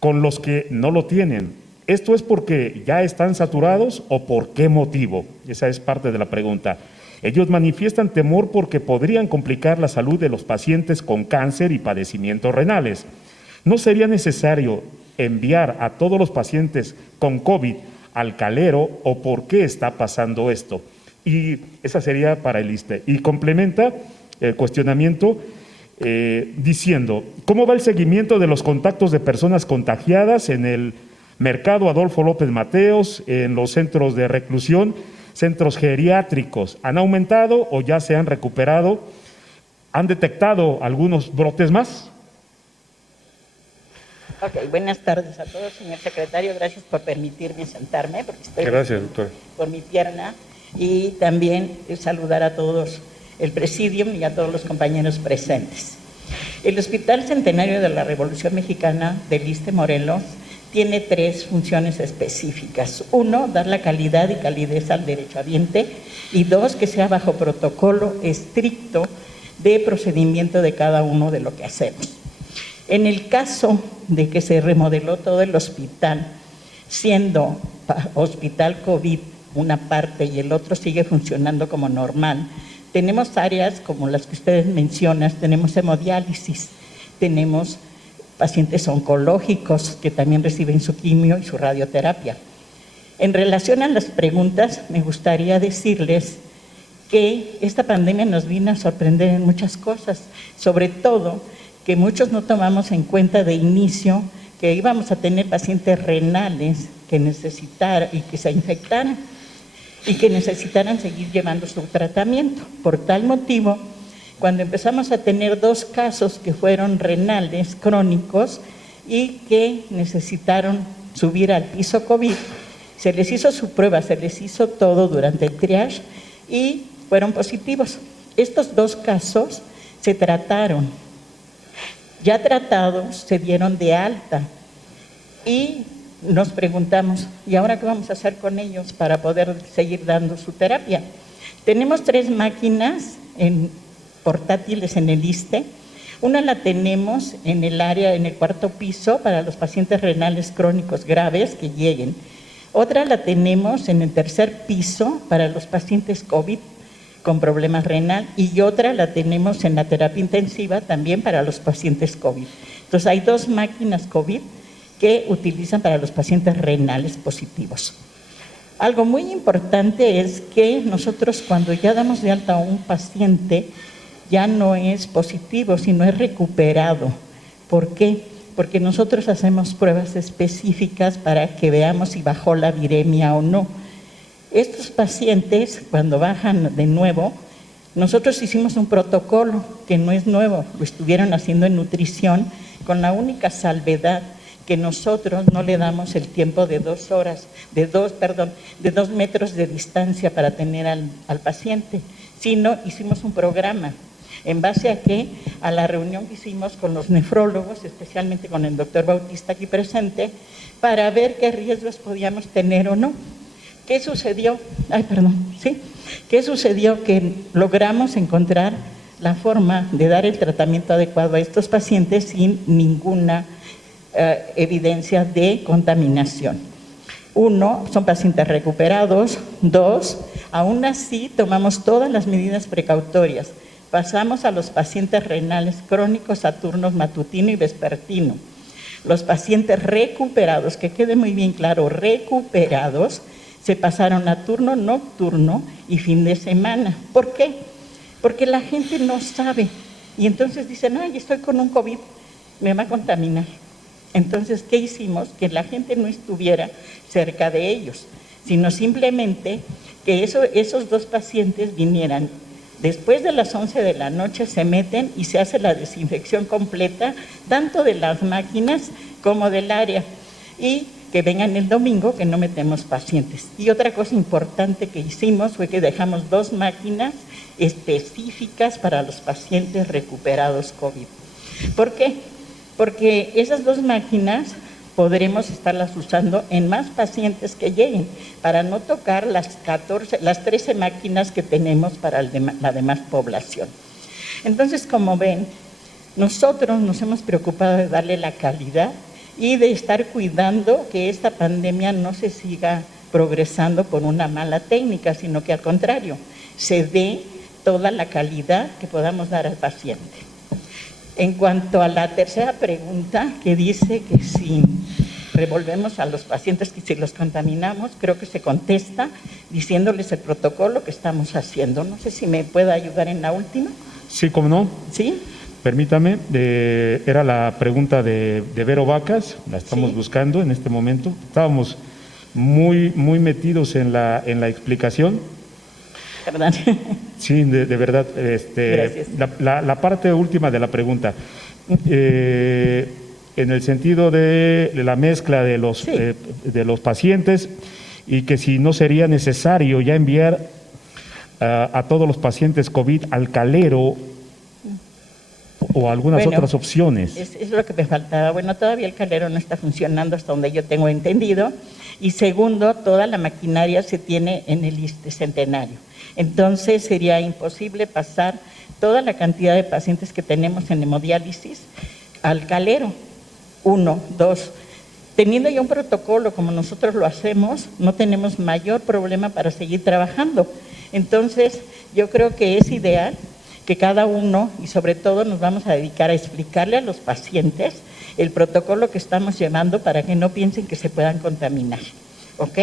con los que no lo tienen. ¿Esto es porque ya están saturados o por qué motivo? Esa es parte de la pregunta. Ellos manifiestan temor porque podrían complicar la salud de los pacientes con cáncer y padecimientos renales. ¿No sería necesario enviar a todos los pacientes con COVID al Calero o por qué está pasando esto? Y esa sería para el ISSSTE. Y complementa el cuestionamiento diciendo, ¿cómo va el seguimiento de los contactos de personas contagiadas en el mercado Adolfo López Mateos, en los centros de reclusión, centros geriátricos? ¿Han aumentado o ya se han recuperado? ¿Han detectado algunos brotes más? Ok, buenas tardes a todos, señor secretario. Gracias por permitirme sentarme, porque estoy Gracias, doctor. por mi pierna. Y también saludar a todos el Presidium y a todos los compañeros presentes. El Hospital Centenario de la Revolución Mexicana del ISSSTE Morelos tiene 3 funciones específicas. 1, dar la calidad y calidez al derechohabiente, y 2, que sea bajo protocolo estricto de procedimiento de cada uno de lo que hacemos. En el caso de que se remodeló todo el hospital, siendo hospital COVID una parte y el otro sigue funcionando como normal, tenemos áreas como las que ustedes mencionan, tenemos hemodiálisis, tenemos pacientes oncológicos que también reciben su quimio y su radioterapia. En relación a las preguntas, me gustaría decirles que esta pandemia nos vino a sorprender en muchas cosas, sobre todo que muchos no tomamos en cuenta de inicio que íbamos a tener pacientes renales que necesitaran y que se infectaran y que necesitaran seguir llevando su tratamiento. Por tal motivo, cuando empezamos a tener 2 casos que fueron renales crónicos y que necesitaron subir al piso COVID, se les hizo su prueba, se les hizo todo durante el triage y fueron positivos. Estos 2 casos se trataron. Ya tratados, se dieron de alta y nos preguntamos, ¿y ahora qué vamos a hacer con ellos para poder seguir dando su terapia? Tenemos 3 máquinas portátiles en el ISSSTE. Una la tenemos en el área, en el 4º piso, para los pacientes renales crónicos graves que lleguen. Otra la tenemos en el 3er piso para los pacientes COVID con problemas renal, y otra la tenemos en la terapia intensiva también para los pacientes COVID. Entonces hay 2 máquinas COVID que utilizan para los pacientes renales positivos. Algo muy importante es que nosotros cuando ya damos de alta a un paciente ya no es positivo, sino es recuperado. ¿Por qué? Porque nosotros hacemos pruebas específicas para que veamos si bajó la viremia o no. Estos pacientes, cuando bajan de nuevo, nosotros hicimos un protocolo que no es nuevo, lo estuvieron haciendo en nutrición, con la única salvedad que nosotros no le damos el tiempo de 2 horas, de 2 metros de distancia para tener al paciente, sino hicimos un programa. ¿En base a qué? A la reunión que hicimos con los nefrólogos, especialmente con el doctor Bautista aquí presente, para ver qué riesgos podíamos tener o no. ¿Qué sucedió? ¿Qué sucedió? Que logramos encontrar la forma de dar el tratamiento adecuado a estos pacientes sin ninguna evidencia de contaminación. 1, son pacientes recuperados. 2, aún así tomamos todas las medidas precautorias. Pasamos a los pacientes renales crónicos a turnos matutino y vespertino. Los pacientes recuperados, que quede muy bien claro, recuperados, se pasaron a turno nocturno y fin de semana. ¿Por qué? Porque la gente no sabe y entonces dicen, ay, estoy con un COVID, me va a contaminar. Entonces, ¿qué hicimos? Que la gente no estuviera cerca de ellos, sino simplemente que esos 2 pacientes vinieran después de las 11 de la noche, se meten y se hace la desinfección completa, tanto de las máquinas como del área. Y que vengan el domingo, que no metemos pacientes. Y otra cosa importante que hicimos fue que dejamos 2 máquinas específicas para los pacientes recuperados COVID. ¿Por qué? Porque esas 2 máquinas podremos estarlas usando en más pacientes que lleguen, para no tocar las 13 máquinas que tenemos para la demás población. Entonces, como ven, nosotros nos hemos preocupado de darle la calidad y de estar cuidando que esta pandemia no se siga progresando por una mala técnica, sino que al contrario, se dé toda la calidad que podamos dar al paciente. En cuanto a la tercera pregunta, que dice que si revolvemos a los pacientes, que si los contaminamos, creo que se contesta diciéndoles el protocolo que estamos haciendo. No sé si me puede ayudar en la última. Sí, cómo no. ¿Sí? Permítame, era la pregunta de Vero Vacas, la estamos buscando en este momento. Estábamos muy metidos en la explicación. ¿Verdad? Sí, de verdad. Gracias. La parte última de la pregunta, en el sentido de la mezcla de los pacientes, y que si no sería necesario ya enviar a todos los pacientes COVID al Calero o algunas otras opciones. Es lo que me faltaba. Bueno, todavía el Calero no está funcionando hasta donde yo tengo entendido. Y segundo, toda la maquinaria se tiene en el ISSSTE Centenario. Entonces sería imposible pasar toda la cantidad de pacientes que tenemos en hemodiálisis al Calero. 1, 2. Teniendo ya un protocolo como nosotros lo hacemos, no tenemos mayor problema para seguir trabajando. Entonces, yo creo que es ideal que cada uno, y sobre todo nos vamos a dedicar a explicarle a los pacientes el protocolo que estamos llevando para que no piensen que se puedan contaminar. ¿Ok?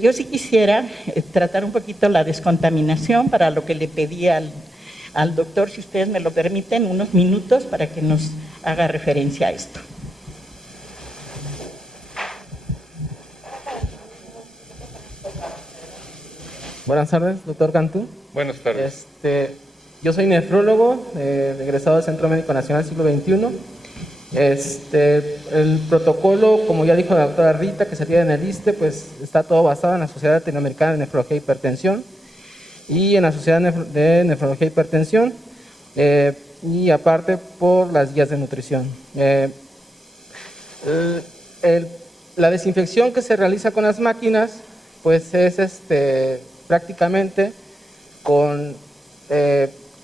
Yo sí quisiera tratar un poquito la descontaminación, para lo que le pedí al doctor, si ustedes me lo permiten, unos minutos para que nos haga referencia a esto. Buenas tardes, doctor Cantú. Buenas tardes. Yo soy nefrólogo, egresado del Centro Médico Nacional Siglo XXI. El protocolo, como ya dijo la doctora Rita, que se tiene en el ISSSTE, pues está todo basado en la Sociedad Latinoamericana de Nefrología e Hipertensión y en la Sociedad de Nefrología e Hipertensión, y aparte por las guías de nutrición. La desinfección que se realiza con las máquinas, pues es prácticamente con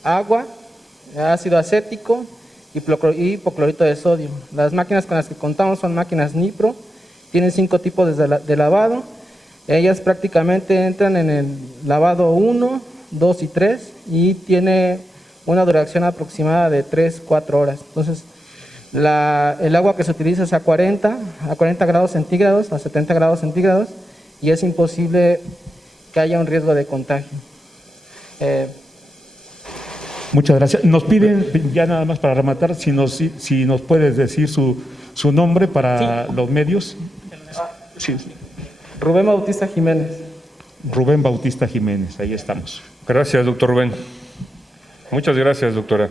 agua, ácido acético y hipoclorito de sodio. Las máquinas con las que contamos son máquinas Nipro, tienen 5 tipos de lavado. Ellas prácticamente entran en el lavado 1, 2 y 3 y tiene una duración aproximada de 3-4 horas. Entonces, el agua que se utiliza es a 40 grados centígrados, a 70 grados centígrados, y es imposible que haya un riesgo de contagio. Muchas gracias. Nos piden, ya nada más para rematar, si nos puedes decir su nombre para los medios. Sí. Rubén Bautista Jiménez. Rubén Bautista Jiménez, ahí estamos. Gracias, doctor Rubén. Muchas gracias, doctora.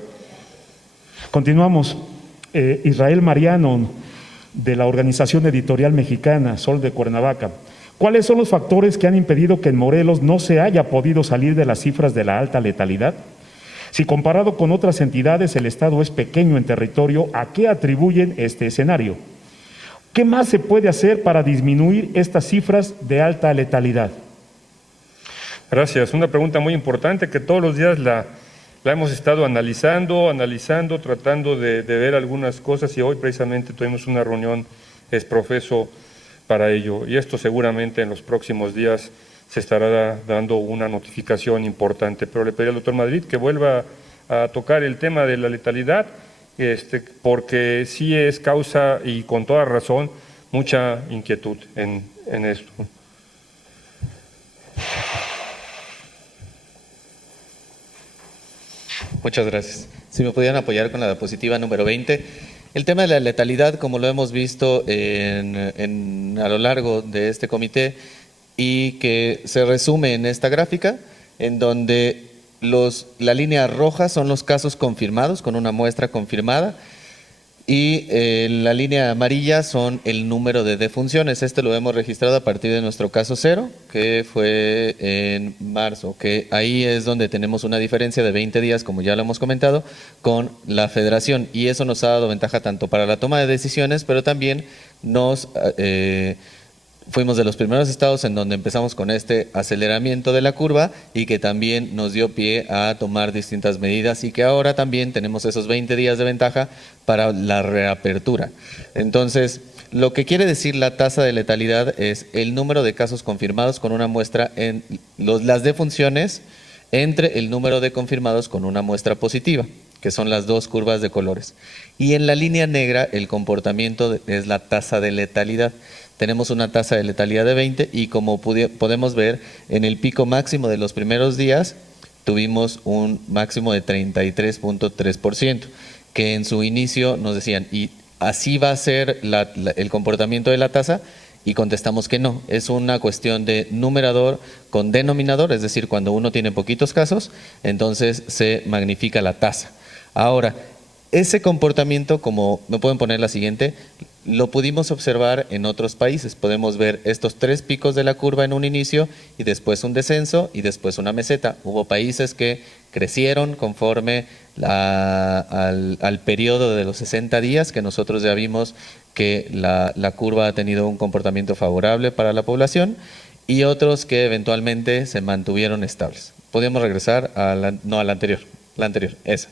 Continuamos. Israel Mariano, de la Organización Editorial Mexicana, Sol de Cuernavaca. ¿Cuáles son los factores que han impedido que en Morelos no se haya podido salir de las cifras de la alta letalidad? Si comparado con otras entidades el Estado es pequeño en territorio, ¿a qué atribuyen este escenario? ¿Qué más se puede hacer para disminuir estas cifras de alta letalidad? Gracias. Una pregunta muy importante que todos los días la hemos estado analizando, tratando de ver algunas cosas, y hoy precisamente tuvimos una reunión exprofeso para ello, y esto seguramente en los próximos días se estará dando una notificación importante. Pero le pediría al doctor Madrid que vuelva a tocar el tema de la letalidad, porque sí es causa, y con toda razón, mucha inquietud en esto. Muchas gracias. Si me pudieran apoyar con la diapositiva número 20. El tema de la letalidad, como lo hemos visto a lo largo de este comité, y que se resume en esta gráfica, en donde la línea roja son los casos confirmados con una muestra confirmada, y la línea amarilla son el número de defunciones. Este lo hemos registrado a partir de nuestro caso cero, que fue en marzo, que ahí es donde tenemos una diferencia de 20 días, como ya lo hemos comentado, con la federación, y eso nos ha dado ventaja tanto para la toma de decisiones, pero también fuimos de los primeros estados en donde empezamos con este aceleramiento de la curva, y que también nos dio pie a tomar distintas medidas, y que ahora también tenemos esos 20 días de ventaja para la reapertura. Entonces, lo que quiere decir la tasa de letalidad es el número de casos confirmados con una muestra en las defunciones entre el número de confirmados con una muestra positiva, que son las dos curvas de colores. Y en la línea negra el comportamiento es la tasa de letalidad. Tenemos una tasa de letalidad de 20, y como podemos ver, en el pico máximo de los primeros días tuvimos un máximo de 33.3%, que en su inicio nos decían, ¿y así va a ser el comportamiento de la tasa? Y contestamos que no, es una cuestión de numerador con denominador, es decir, cuando uno tiene poquitos casos, entonces se magnifica la tasa. Ahora, ese comportamiento, como me pueden poner la siguiente, lo pudimos observar en otros países. Podemos ver estos 3 picos de la curva en un inicio, y después un descenso, y después una meseta. Hubo países que crecieron conforme al periodo de los 60 días, que nosotros ya vimos que la curva ha tenido un comportamiento favorable para la población, y otros que eventualmente se mantuvieron estables. Podemos regresar a la anterior, esa.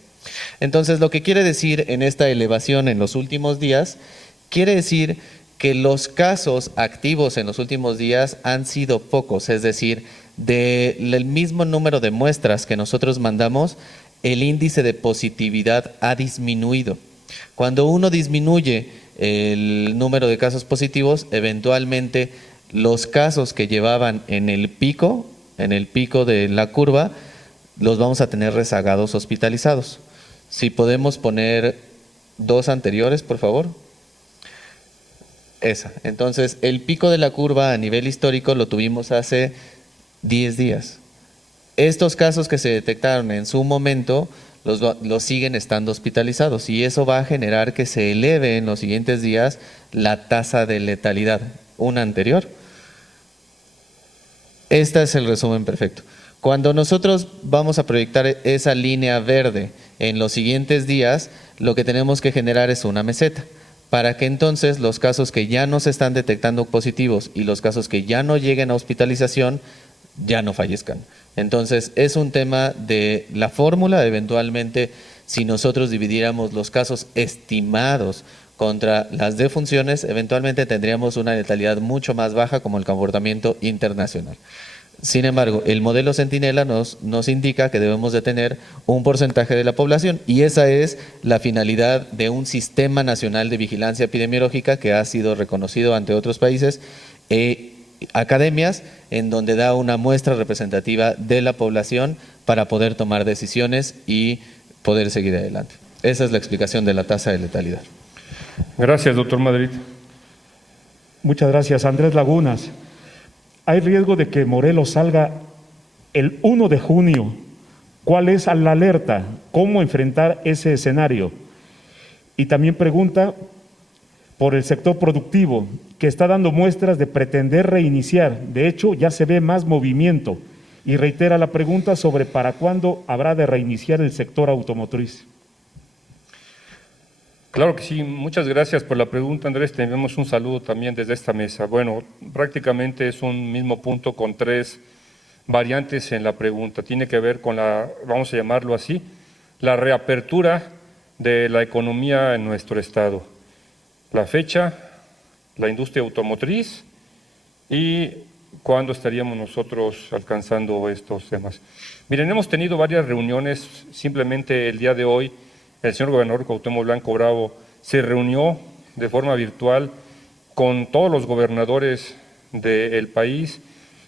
Entonces, lo que quiere decir en esta elevación en los últimos días, quiere decir que los casos activos en los últimos días han sido pocos, es decir, del mismo número de muestras que nosotros mandamos, el índice de positividad ha disminuido. Cuando uno disminuye el número de casos positivos, eventualmente los casos que llevaban en el pico de la curva, los vamos a tener rezagados hospitalizados. Si podemos poner 2 anteriores, por favor. Esa. Entonces, el pico de la curva a nivel histórico lo tuvimos hace 10 días. Estos casos que se detectaron en su momento los siguen estando hospitalizados, y eso va a generar que se eleve en los siguientes días la tasa de letalidad. Una anterior. Este es el resumen perfecto. Cuando nosotros vamos a proyectar esa línea verde en los siguientes días, lo que tenemos que generar es una meseta, para que entonces los casos que ya no se están detectando positivos y los casos que ya no lleguen a hospitalización ya no fallezcan. Entonces, es un tema de la fórmula. Eventualmente, si nosotros dividiéramos los casos estimados contra las defunciones, eventualmente tendríamos una letalidad mucho más baja, como el comportamiento internacional. Sin embargo, el modelo Centinela nos indica que debemos de tener un porcentaje de la población, y esa es la finalidad de un sistema nacional de vigilancia epidemiológica que ha sido reconocido ante otros países, academias, en donde da una muestra representativa de la población para poder tomar decisiones y poder seguir adelante. Esa es la explicación de la tasa de letalidad. Gracias, doctor Madrid. Muchas gracias. Andrés Lagunas. ¿Hay riesgo de que Morelos salga el 1 de junio? ¿Cuál es la alerta? ¿Cómo enfrentar ese escenario? Y también pregunta por el sector productivo. que está dando muestras de pretender reiniciar. De hecho, ya se ve más movimiento. Y reitera la pregunta sobre para cuándo habrá de reiniciar el sector automotriz. Claro que sí, muchas gracias por la pregunta, Andrés. Tenemos un saludo también desde esta mesa. Bueno, prácticamente es un mismo punto con 3 variantes en la pregunta. Tiene que ver con la, vamos a llamarlo así, la reapertura de la economía en nuestro estado. La fecha, la industria automotriz y cuándo estaríamos nosotros alcanzando estos temas. Miren, hemos tenido varias reuniones, simplemente el día de hoy el señor gobernador Cuauhtémoc Blanco Bravo se reunió de forma virtual con todos los gobernadores del país,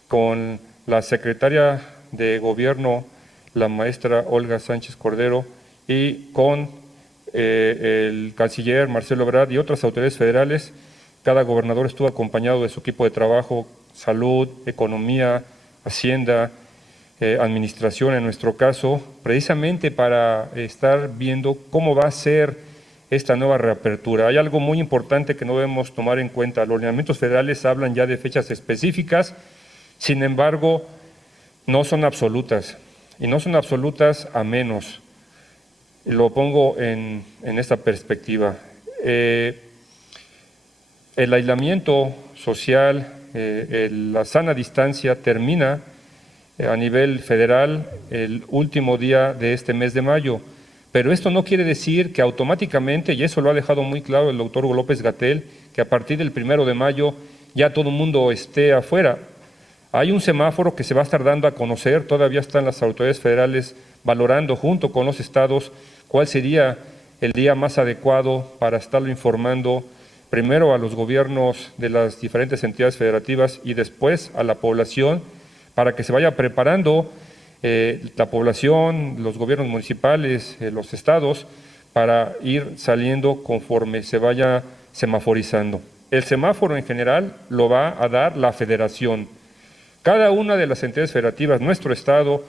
con la secretaria de Gobierno, la maestra Olga Sánchez Cordero, y con el canciller Marcelo Ebrard y otras autoridades federales. Cada gobernador estuvo acompañado de su equipo de trabajo, salud, economía, hacienda, administración en nuestro caso, precisamente para estar viendo cómo va a ser esta nueva reapertura. Hay algo muy importante que no debemos tomar en cuenta. Los lineamientos federales hablan ya de fechas específicas, sin embargo, no son absolutas, y no son absolutas a menos. Lo pongo en esta perspectiva. El aislamiento social, la sana distancia termina a nivel federal el último día de este mes de mayo, pero esto no quiere decir que automáticamente, y eso lo ha dejado muy claro el doctor López-Gatell, que a partir del 1 de mayo ya todo el mundo esté afuera. Hay un semáforo que se va a estar dando a conocer, todavía están las autoridades federales valorando junto con los estados cuál sería el día más adecuado para estarlo informando primero a los gobiernos de las diferentes entidades federativas y después a la población, para que se vaya preparando la población, los gobiernos municipales, los estados, para ir saliendo conforme se vaya semaforizando. El semáforo en general lo va a dar la federación. Cada una de las entidades federativas, nuestro estado,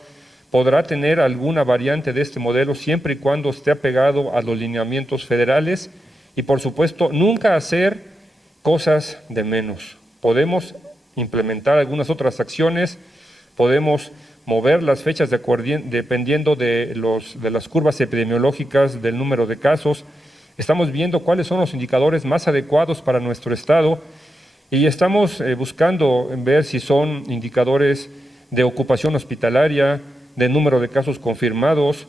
podrá tener alguna variante de este modelo siempre y cuando esté apegado a los lineamientos federales y, por supuesto, nunca hacer cosas de menos. Podemos implementar algunas otras acciones, podemos mover las fechas dependiendo de las curvas epidemiológicas, del número de casos. Estamos viendo cuáles son los indicadores más adecuados para nuestro estado y estamos buscando ver si son indicadores de ocupación hospitalaria, de número de casos confirmados,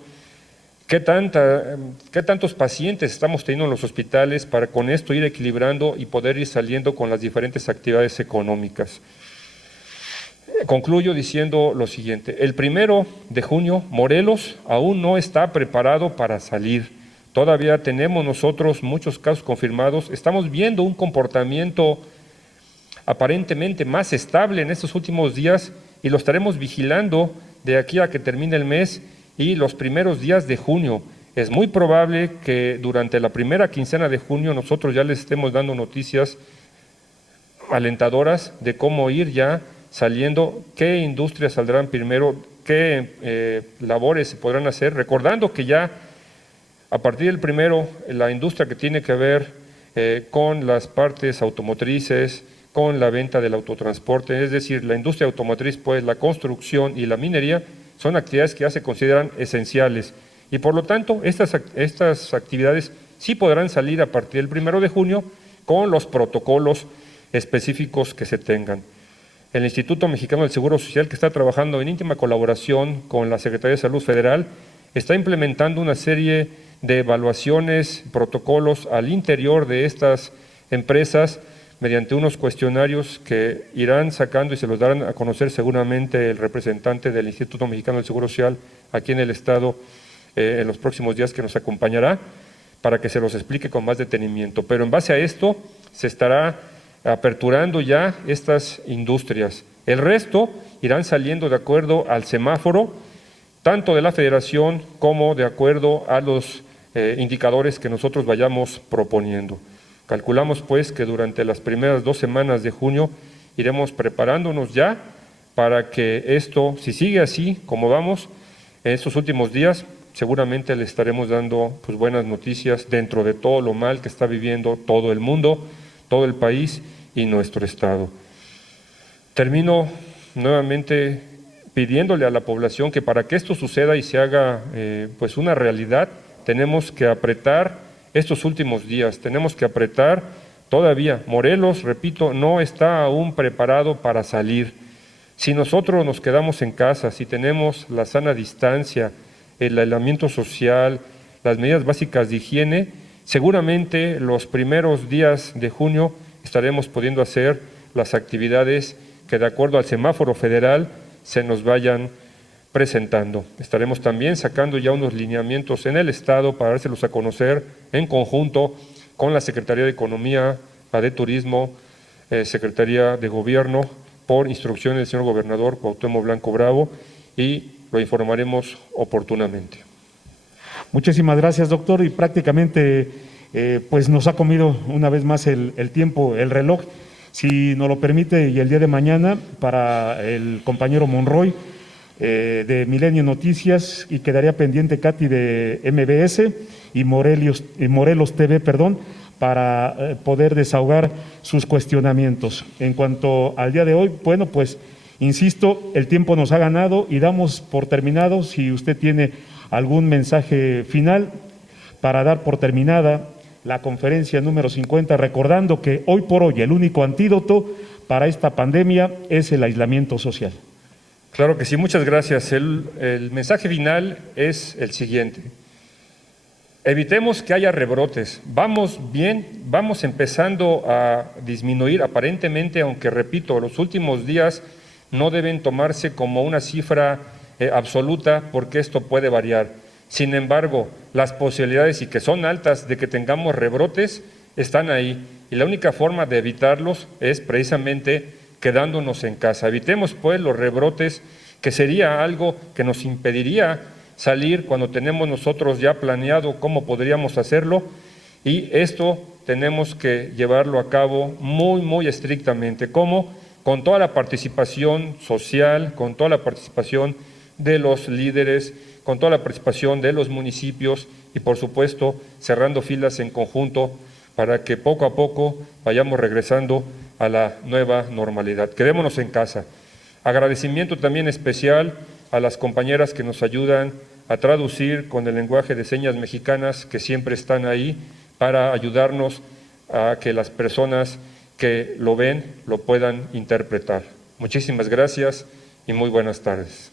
qué tantos pacientes estamos teniendo en los hospitales para con esto ir equilibrando y poder ir saliendo con las diferentes actividades económicas. Concluyo diciendo lo siguiente: el 1 de junio Morelos aún no está preparado para salir. Todavía tenemos nosotros muchos casos confirmados. Estamos viendo un comportamiento aparentemente más estable en estos últimos días y lo estaremos vigilando de aquí a que termine el mes y los primeros días de junio. Es muy probable que durante la primera quincena de junio nosotros ya les estemos dando noticias alentadoras de cómo ir ya saliendo, qué industrias saldrán primero, qué labores se podrán hacer, recordando que ya a partir del 1 la industria que tiene que ver con las partes automotrices, con la venta del autotransporte, es decir, la industria automotriz, pues la construcción y la minería son actividades que ya se consideran esenciales y por lo tanto estas actividades sí podrán salir a partir del 1 de junio con los protocolos específicos que se tengan. El Instituto Mexicano del Seguro Social, que está trabajando en íntima colaboración con la Secretaría de Salud Federal, está implementando una serie de evaluaciones, protocolos al interior de estas empresas mediante unos cuestionarios que irán sacando y se los darán a conocer seguramente el representante del Instituto Mexicano del Seguro Social aquí en el Estado en los próximos días, que nos acompañará para que se los explique con más detenimiento. Pero en base a esto se estará aperturando ya estas industrias. El resto irán saliendo de acuerdo al semáforo, tanto de la Federación como de acuerdo a los indicadores que nosotros vayamos proponiendo. Calculamos pues que durante las primeras 2 semanas de junio iremos preparándonos ya para que esto, si sigue así como vamos, en estos últimos días seguramente le estaremos dando pues buenas noticias dentro de todo lo mal que está viviendo todo el mundo, todo el país, y nuestro Estado. Termino nuevamente pidiéndole a la población que para que esto suceda y se haga pues una realidad, tenemos que apretar estos últimos días, tenemos que apretar todavía. Morelos, repito, no está aún preparado para salir. Si nosotros nos quedamos en casa, si tenemos la sana distancia, el aislamiento social, las medidas básicas de higiene, seguramente los primeros días de junio estaremos pudiendo hacer las actividades que de acuerdo al semáforo federal se nos vayan presentando. Estaremos también sacando ya unos lineamientos en el Estado para dárselos a conocer en conjunto con la Secretaría de Economía, la de Turismo, Secretaría de Gobierno, por instrucciones del señor gobernador Cuauhtémoc Blanco Bravo, y lo informaremos oportunamente. Muchísimas gracias, doctor, y prácticamente pues nos ha comido una vez más el tiempo, el reloj. Si nos lo permite, y el día de mañana para el compañero Monroy de Milenio Noticias, y quedaría pendiente Katy de MBS y Morelos TV, para poder desahogar sus cuestionamientos. En cuanto al día de hoy, bueno, pues insisto, el tiempo nos ha ganado y damos por terminado. Si usted tiene algún mensaje final para dar por terminada la conferencia número 50, recordando que hoy por hoy el único antídoto para esta pandemia es el aislamiento social. Claro que sí, muchas gracias. El mensaje final es el siguiente. Evitemos que haya rebrotes. Vamos bien, vamos empezando a disminuir aparentemente, aunque repito, los últimos días no deben tomarse como una cifra absoluta, porque esto puede variar. Sin embargo, las posibilidades, y que son altas, de que tengamos rebrotes están ahí, y la única forma de evitarlos es precisamente quedándonos en casa. Evitemos pues los rebrotes, que sería algo que nos impediría salir cuando tenemos nosotros ya planeado cómo podríamos hacerlo, y esto tenemos que llevarlo a cabo muy estrictamente. ¿Cómo? Con toda la participación social, con toda la participación de los líderes, con toda la participación de los municipios, y por supuesto cerrando filas en conjunto para que poco a poco vayamos regresando a la nueva normalidad. Quedémonos en casa. Agradecimiento también especial a las compañeras que nos ayudan a traducir con el lenguaje de señas mexicanas, que siempre están ahí para ayudarnos a que las personas que lo ven lo puedan interpretar. Muchísimas gracias y muy buenas tardes.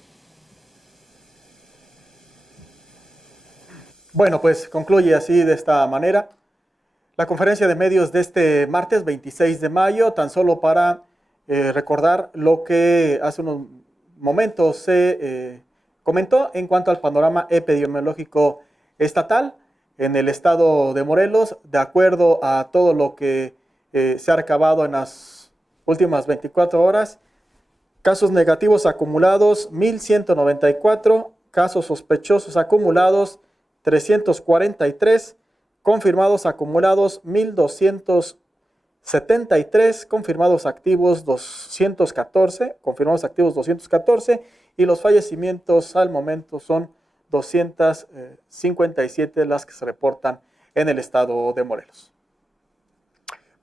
Bueno, pues concluye así, de esta manera, la conferencia de medios de este martes 26 de mayo, tan solo para recordar lo que hace unos momentos se comentó en cuanto al panorama epidemiológico estatal en el estado de Morelos, de acuerdo a todo lo que se ha recabado en las últimas 24 horas. Casos negativos acumulados 1.194, casos sospechosos acumulados 343, confirmados acumulados 1.273, confirmados activos 214, y los fallecimientos al momento son 257 las que se reportan en el estado de Morelos.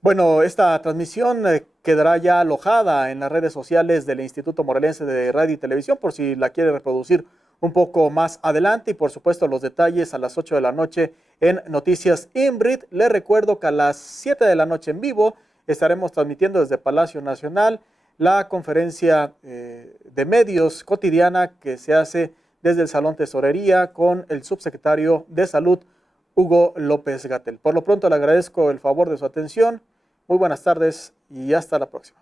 Bueno, esta transmisión quedará ya alojada en las redes sociales del Instituto Morelense de Radio y Televisión, por si la quiere reproducir un poco más adelante, y por supuesto los detalles a las 8 de la noche en Noticias INBRID. Les recuerdo que a las 7 de la noche en vivo estaremos transmitiendo desde Palacio Nacional la conferencia de medios cotidiana que se hace desde el Salón Tesorería con el subsecretario de Salud, Hugo López-Gatell. Por lo pronto le agradezco el favor de su atención. Muy buenas tardes y hasta la próxima.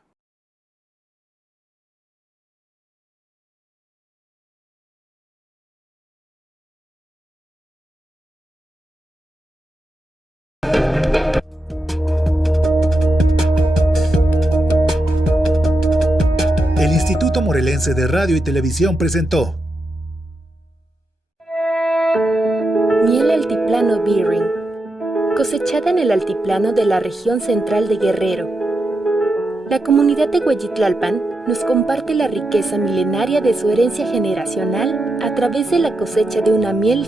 El Instituto Morelense de Radio y Televisión presentó Miel Altiplano Beering, cosechada en el altiplano de la región central de Guerrero. La comunidad de Hueyitlalpan nos comparte la riqueza milenaria de su herencia generacional a través de la cosecha de una miel